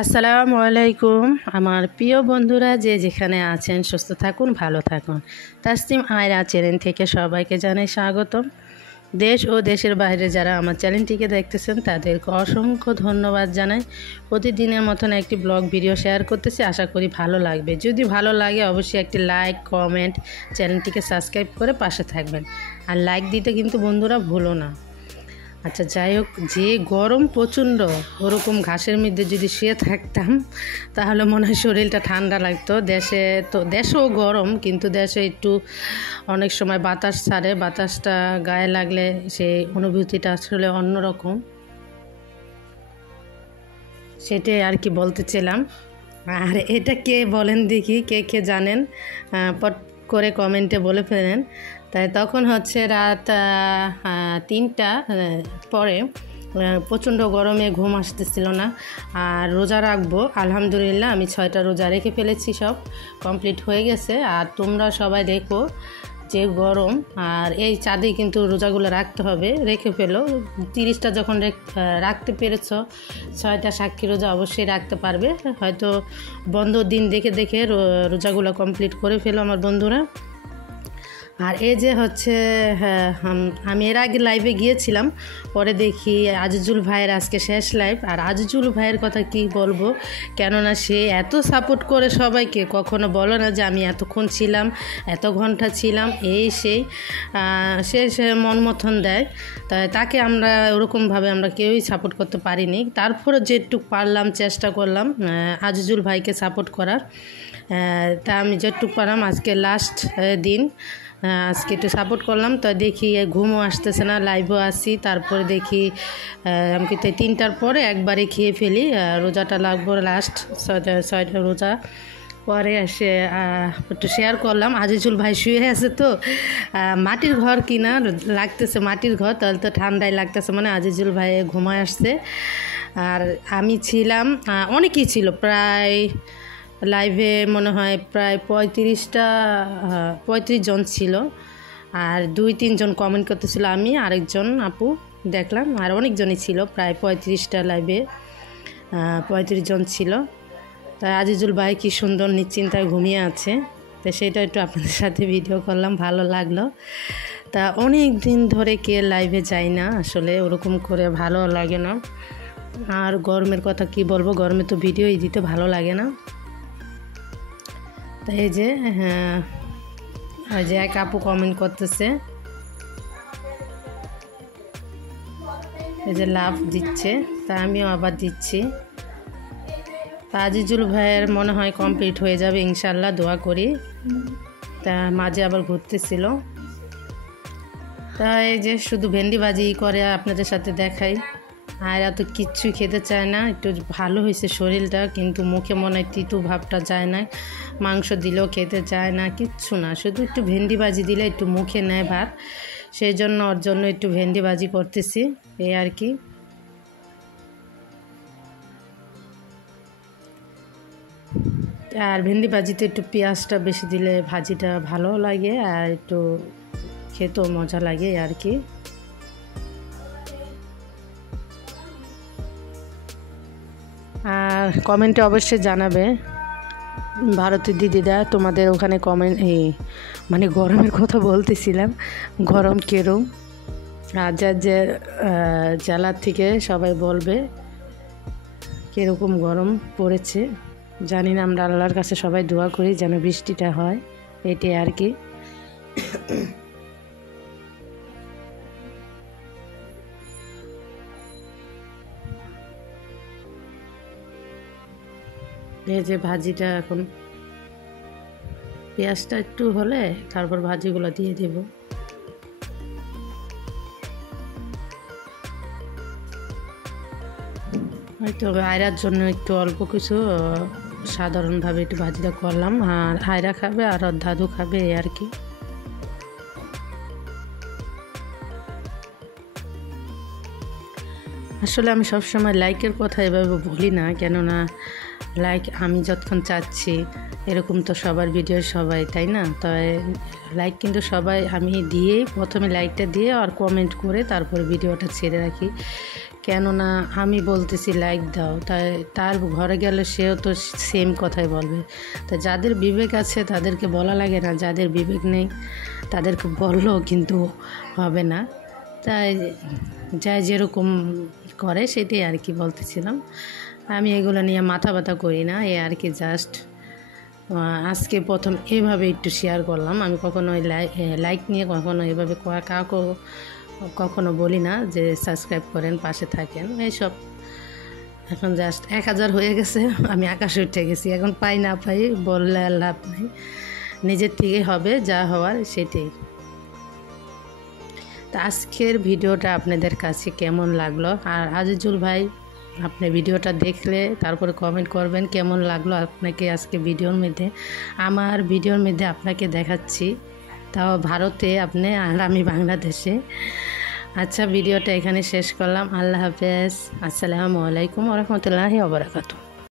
আসসালামু আলাইকুম আমার প্রিয় বন্ধুরা যে যেখানে আছেন সুস্থ থাকুন ভালো থাকুন। তাসনিম আয়রা চ্যানেল থেকে সবাইকে জানাই স্বাগতম। দেশ ও দেশের বাইরে যারা আমার চ্যানেলটিকে দেখতেছেন তাদেরকে অসংখ্য ধন্যবাদ জানাই। প্রতিদিনের মতন একটি ব্লগ ভিডিও শেয়ার করতেছি, আশা করি ভালো লাগবে। যদি ভালো লাগে অবশ্যই একটি লাইক কমেন্ট, চ্যানেলটিকে সাবস্ক্রাইব করে পাশে থাকবেন। আর লাইক দিতে কিন্তু বন্ধুরা ভুলো না। আচ্ছা যাই হোক, যে গরম প্রচণ্ড, ওরকম ঘাসের মধ্যে যদি শুয়ে থাকতাম তাহলে মনে হয় শরীরটা ঠান্ডা লাগতো। দেশেও গরম, কিন্তু দেশে একটু অনেক সময় বাতাস ছাড়ে, বাতাসটা গায়ে লাগলে সেই অনুভূতিটা আসলে অন্যরকম। সেটাই আর কি বলতেছিলাম। আর এটা কে বলেন দেখি, কে কে জানেন পট করে কমেন্টে বলে ফেলেন। তাই তখন হচ্ছে রাত 3টা পরে, প্রচণ্ড গরমে ঘুম আসতেছিল না। আর রোজা রাখবো, আলহামদুলিল্লাহ আমি 6টা রোজা রেখে ফেলেছি, সব কমপ্লিট হয়ে গেছে। আর তোমরা সবাই দেখো যে গরম, আর এই চাঁদে কিন্তু রোজাগুলো রাখতে হবে, রেখে ফেলো। 30টা যখন রাখতে পেরেছ, 6টা সাক্ষী রোজা অবশ্যই রাখতে পারবে। হয়তো বন্ধ দিন দেখে দেখে রোজাগুলো কমপ্লিট করে ফেলো আমার বন্ধুরা। আর এই যে হচ্ছে আমি এর আগে লাইভে গিয়েছিলাম, পরে দেখি আজিজুল ভাইয়ের আজকে শেষ লাইভ। আর আজিজুল ভাইয়ের কথা কি বলবো, কেননা সে এত সাপোর্ট করে সবাইকে, কখনো বলো না যে আমি এতক্ষণ ছিলাম, এত ঘন্টা ছিলাম, এই সেই সে মন মতন দেয়। তাই তাকে আমরা ওরকমভাবে আমরা কেউই সাপোর্ট করতে পারিনি। তারপরে যেটুকু পারলাম চেষ্টা করলাম আজিজুল ভাইকে সাপোর্ট করার। তা আমি যেটুকু পারলাম, আজকে লাস্ট দিন, আজকে একটু সাপোর্ট করলাম। তো দেখি ঘুমও আসতেছে না, লাইভও আসি, তারপরে দেখি আমি কিন্তু 3টার পরে একবারে খেয়ে ফেলি। রোজাটা লাগবো লাস্ট 6টা রোজা পরে এসে একটু শেয়ার করলাম। আজিজুল ভাই শুয়ে আছে, তো মাটির ঘর কিনা লাগতেছে, মাটির ঘর, তাহলে তো ঠান্ডায় লাগতেছে, মানে আজিজুল ভাই ঘুমায় আসছে। আর আমি ছিলাম, অনেকেই ছিল, প্রায় লাইভে মনে হয় প্রায় 35 জন ছিল। আর 2-3 জন কমেন্ট করতেছিল, আমি আরেকজন আপু দেখলাম, আর অনেকজনই ছিল, প্রায় 35টা লাইভে 35 জন ছিল। তাই আজিজুল ভাই কি সুন্দর নিশ্চিন্তায় ঘুমিয়ে আছে, তো সেটা একটু আপনাদের সাথে ভিডিও করলাম, ভালো লাগলো। তা অনেক দিন ধরে কে লাইভে যাই না, আসলে ওরকম করে ভালো লাগে না। আর গরমের কথা কি বলবো, গরমে তো ভিডিওই দিতে ভালো লাগে না। তাই এই যে ওই যে এক আপু কমেন্ট করতেছে, এই যে লাভ দিচ্ছে, তা আমিও আবার দিচ্ছি। তা আজিজুল ভাইয়ের মনে হয় কমপ্লিট হয়ে যাবে ইনশাল্লাহ, দোয়া করি। তা মাঝে আবার ঘুরতেছিল। তা এই যে শুধু ভেন্ডি ভাজি করে আপনাদের সাথে দেখাই। আর এত কিচ্ছুই খেতে চায় না, একটু ভালো হয়েছে শরীরটা, কিন্তু মুখে মনে হয় তিতু ভাবটা যায় না। মাংস দিলেও খেতে চায় না, কিচ্ছু না, শুধু একটু ভেন্ডি ভাজি দিলে একটু মুখে নেয় ভাত, সেই জন্য ওর জন্য একটু ভেন্ডি ভাজি করতেছি, এই আর কি। আর ভেন্ডি ভাজিতে একটু পেঁয়াজটা বেশি দিলে ভাজিটা ভালো লাগে, আর একটু খেতেও মজা লাগে আর কি। আর কমেন্টে অবশ্যই জানাবে ভারতের দিদিরা তোমাদের ওখানে কমেন্ট, মানে গরমের কথা বলতেছিলাম, গরম কেরম। আর যার যে জেলার থেকে সবাই বলবে কীরকম গরম পড়েছে। জানি না, আমরা আল্লাহর কাছে সবাই দোয়া করি যেন বৃষ্টিটা হয়, এটাই আর কি। এই যে ভাজিটা, এখন পেঁয়াজটা একটু হলে তারপর ভাজিগুলো দিয়ে দেব। হয়তো আয়রার জন্য একটু অল্প কিছু সাধারণভাবে একটু ভাজিটা করলাম, আর আয়রা খাবে আর দাদু খাবে, এই আর কি। আসলে আমি সবসময় লাইকের কথা এভাবে বলি না, কেননা লাইক আমি যতক্ষণ চাচ্ছি এরকম তো সবার ভিডিও সবাই, তাই না? তাই লাইক কিন্তু সবাই আমি দিয়েই প্রথমে লাইকটা দিয়ে আর কমেন্ট করে তারপরে ভিডিওটা ছেড়ে রাখি, কেননা আমি বলতেছি লাইক দাও, তাই তার ঘরে গেলে সেও তো সেম কথাই বলবে। তো যাদের বিবেক আছে তাদেরকে বলা লাগে না, যাদের বিবেক নেই তাদেরকে বললেও কিন্তু হবে না। তাই যাই যেরকম করে সেটাই আর কি বলতেছিলাম। আমি এগুলো নিয়ে মাথা ব্যথা করি না, এই আর কি জাস্ট আজকে প্রথম এভাবে একটু শেয়ার করলাম। আমি কখনো লাইক নিয়ে কখনো এভাবে কাউকে কখনো বলি না যে সাবস্ক্রাইব করেন, পাশে থাকেন, এইসব। এখন জাস্ট 1000 হয়ে গেছে, আমি আকাশে উঠে গেছি। এখন পাই না পাই বললে লাভ নেই, নিজের থেকে হবে যা হওয়ার সেটাই। তো আজকের ভিডিওটা আপনাদের কাছে কেমন লাগলো, আর আজিজুল ভাই আপনি ভিডিওটা দেখলে তারপরে কমেন্ট করবেন কেমন লাগলো আপনাকে আজকে ভিডিওর মধ্যে। আমার ভিডিওর মধ্যে আপনাকে দেখাচ্ছি, তাও ভারতে আপনি আর আমি বাংলাদেশে। আচ্ছা, ভিডিওটা এখানে শেষ করলাম। আল্লাহ হাফেজ, আসসালামু আলাইকুম ওয়া রাহমাতুল্লাহি ওয়া বারাকাতুহু।